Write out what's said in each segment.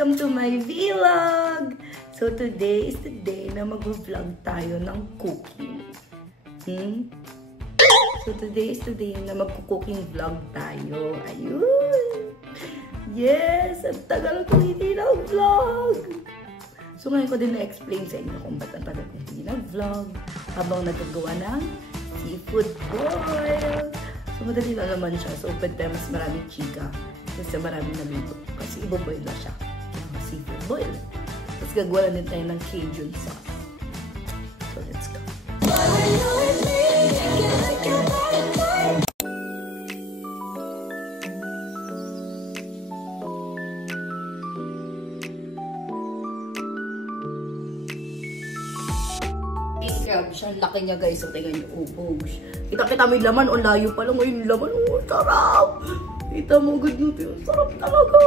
Welcome to my vlog! So today is the day na mag-vlog tayo ng cooking. So today is the day na mag-cooking vlog tayo. Ayun! Yes! Ang tagal ko hindi nag-vlog! So ngayon ko din na-explain sa inyo kung ba't ang tagal ko hindi nag-vlog habang nagagawa ng seafood boil. So madali na naman siya. So pwede tayo mas maraming chika. Kasi maraming naluto. Kasi iboboil na siya. Yung seafood boil. Tapos gagawa na din tayo ng Cajun sauce. So let's go. Grabe siya. Laki niya guys. So tingnan niyo. Oh, kita-kita mo yung laman. O layo pa lang. O yung laman. Oh, sarap! Kita mo, good news yun. Sarap talaga.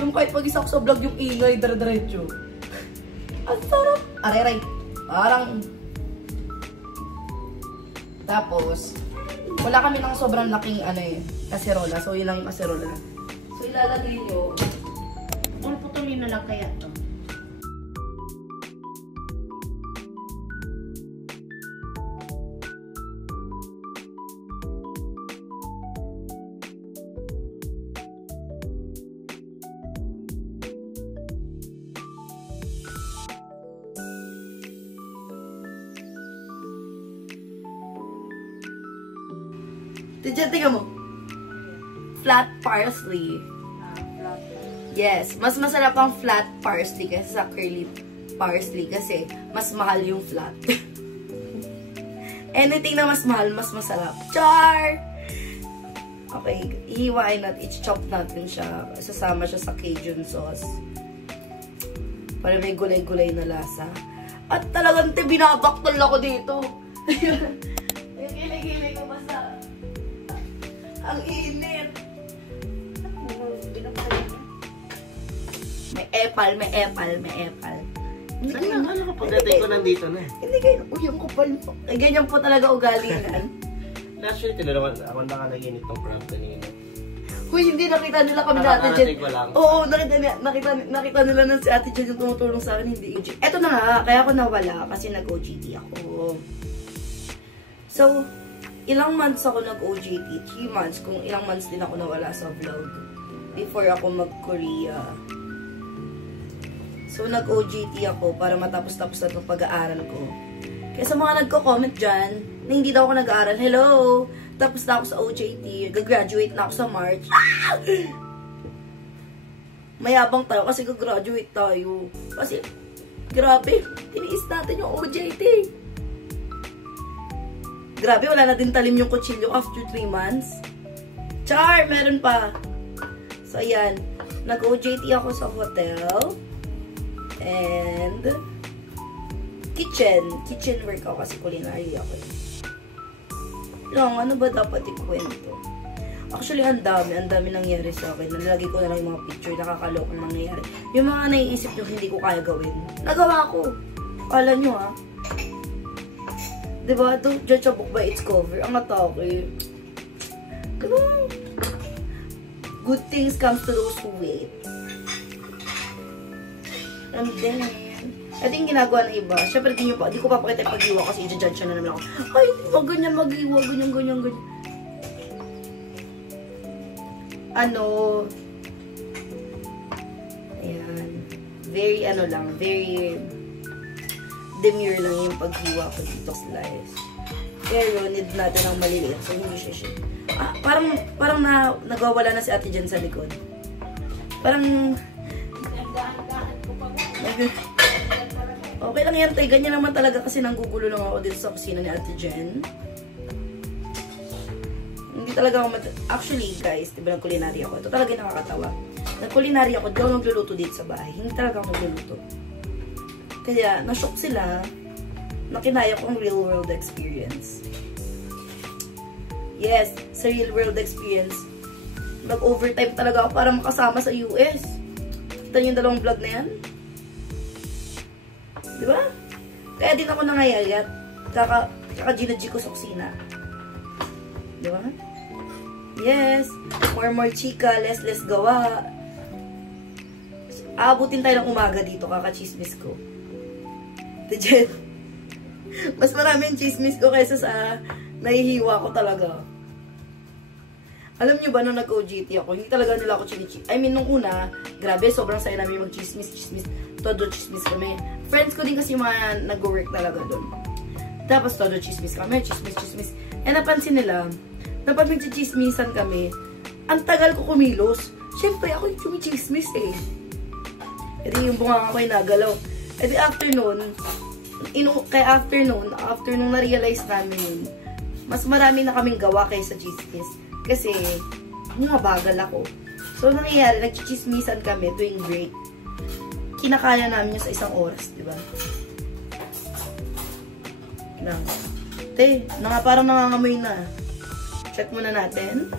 Yung kahit pag-isa ko sa vlog yung ingay, dire-diretso. Ang sarap. Aray-aray. Parang. Tapos, wala kami ng sobrang laking kaserola. So, yun lang yung kaserola. So, ilalagay nyo. Ano putulin na lang kaya to? Tingnan mo. Flat parsley. Yes. Mas masarap ang flat parsley kasi sa curly parsley kasi mas mahal yung flat. Anything na mas mahal, mas masarap. Char! Okay. Ihiwain natin. I-chop natin siya. Sasama siya sa Cajun sauce. Para may gulay-gulay na lasa. At talagang binabaktal ako dito. Yung kilig-kilig ko pa sa... Ang init. May epal. Saan nga? Ano kapag dating ko nandito na? Hindi kayo. Uy, ang kapal po. Ganyan po talaga ugalingan. Actually, tinalaman ako nakaнаginit ng prank kanina. Uy, hindi nakita nila kami na Ate Jen. Oo, nakita nila na si Ate Jen yung tumutulong sa akin. Hindi OGT. Eto na nga, kaya ako nawala kasi nag-OGT ako. So, ilang months ako nag-OJT? 3 months. Kung ilang months din ako nawala sa vlog. Before ako mag-Korea. So, nag-OJT ako para matapos-tapos na itong pag-aaral ko. Kaya sa mga nagko-comment dyan, na hindi daw ako nag-aaral, hello! Tapos na ako sa OJT. Gagraduate na ako sa March. Ah! Mayabang tayo kasi gagraduate tayo. Kasi, grabe, tiniis natin yung OJT. Grabe, wala na din talim yung kutsilyo after 3 months. Char! Meron pa. So, ayan. Nag-OJT ako sa hotel. And kitchen work ako kasi culinary ako. Lang, ano ba dapat ikwento? Actually, ang dami nangyari sa akin. Nalagay ko na lang yung mga picture, nakakalokong nangyayari. Yung mga naiisip nyo, hindi ko kaya gawin. Nagawa ko. Kala nyo, ha? Diba? Don't judge a book by its cover. Ang atake. Come on. Good things comes to those who wait. And then, ito yung ginagawa ng iba. Siyempre, di ko papakita yung pag-iwa kasi i-judge na naman ako. Ay, di ba ganyan mag-iwa? Ganyan. Ano? Ayan. Very, very demure lang yung paghiwa ko dito slice. Pero need natin ng maliliit. So, hindi siya. Parang nagwawala na si Ate Jen sa likod. Parang... Okay lang yan, tay. Ganyan naman talaga kasi nanggugulo lang ako dito sa kusina ni Ate Jen. Hindi talaga ako actually, guys, diba nag-culinary ako? Ito talaga yung nakakatawa. Nag-culinary ako, di ako nagluluto dito sa bahay. Hindi talaga ako nagluluto. Kaya, na-shock sila na kinaya ko ang real-world experience. Yes, sa real-world experience, nag-overtime talaga ako para makasama sa US. Kita niyo yung dalawang vlog na yan? Diba? Kaya din ako nangayayat. Kaka-Gina-G ko sa kusina. Diba? Yes. More chika, less gawa. aabutin tayo ng umaga dito, kakachismis ko. Legit. Mas maraming chismis ko kaysa sa nahihiwa ko talaga. Alam nyo ba, nung nag-OJT ako, hindi talaga nila ako chinichismis. I mean, nung una, grabe, sobrang saya namin mag-chismis, todo chismis kami. Friends ko din kasi mga nag-work talaga doon. Tapos todo chismis kami, chismis. Eh, napansin nila, na pag nagchichismisan kami, ang tagal ko kumilos. Siyempre, ako yung kumichismis eh. E di yung bunga ko yung nagalaw. E di after nung na-realize namin yun, mas marami na kaming gawa kaysa chismis. Kasi, bumabagal ako. So, nangyayari, nagchichismisan kami tuwing break. Kinakaya namin yun sa isang oras, di ba? Parang nangangamoy na. Check muna natin.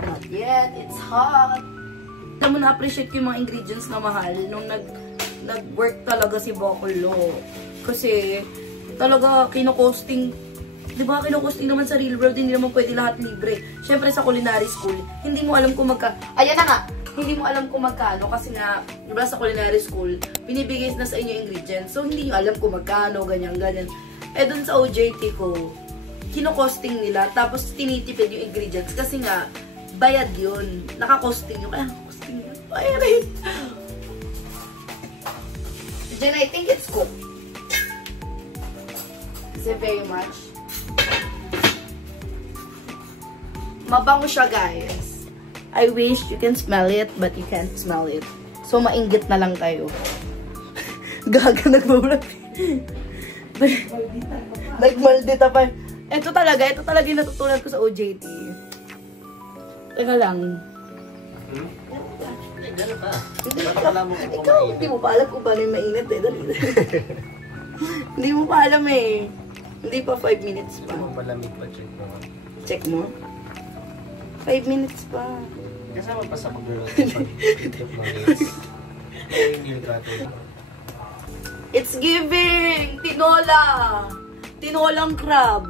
Not yet. It's hot. Alam mo, na-appreciate ko yung mga ingredients na mahal nung nag-work talaga si Bacolod. Kasi, talaga, kinokosting. Diba, kinokosting naman sa real world, hindi naman pwede lahat libre. Siyempre, sa culinary school, hindi mo alam kung ayan na nga! Hindi mo alam kung magkano kasi nga, diba sa culinary school, binibigay na sa inyo ingredients. So, hindi nyo alam kung magkano, ganyan. Eh, dun sa OJT ko, kinokosting nila, tapos tinitipid yung ingredients kasi nga, bayad yun. Nakakosting yun. Kaya, kosting yun. Bayad eh. Jen, I think it's cooked. Kasi very much. Mabango siya, guys. I wish you can smell it, but you can't smell it. So, mainggit na lang kayo. Gaga, nagbablog. Nagmaldita pa. Ito talaga yung natutunan ko sa OJT. Teka lang. Gano'n ka? Ikaw, hindi mo pa alam kung paano yung mainit eh. Dali. Hindi mo pa alam eh. Hindi pa 5 minutes pa. Malamig pa, check mo. Check mo? 5 minutes pa. Kasama pa sa pag-release. It's giving! Tinola! Tinolang crab.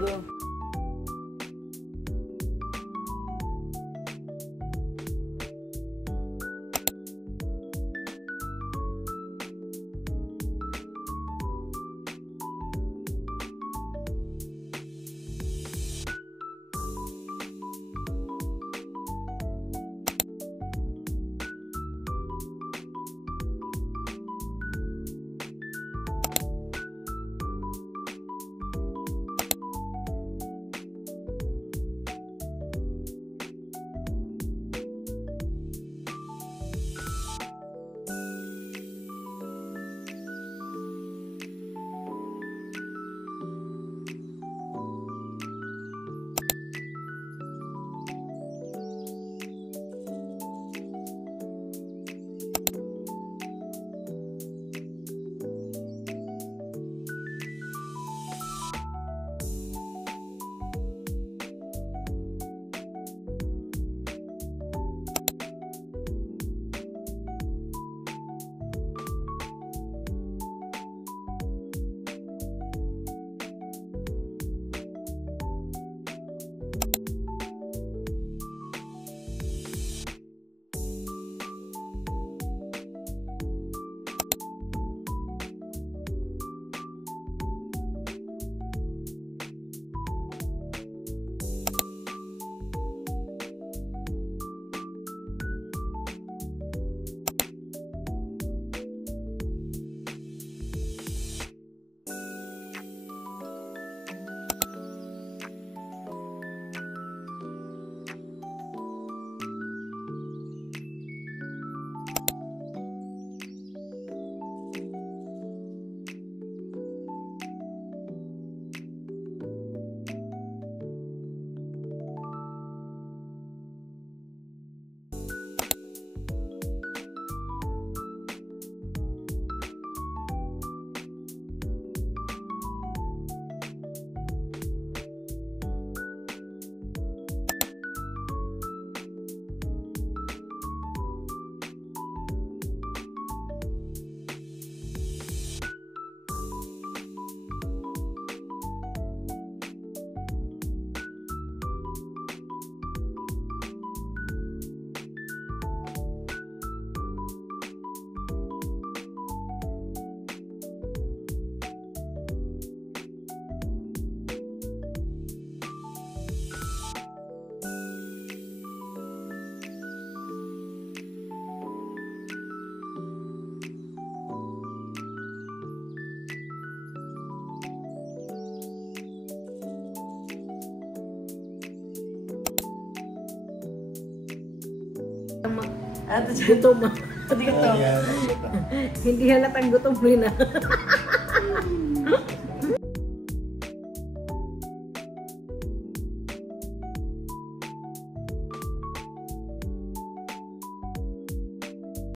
At Gutom. Hindi ko to. Ayan. Hindi halatang gutom rin ah.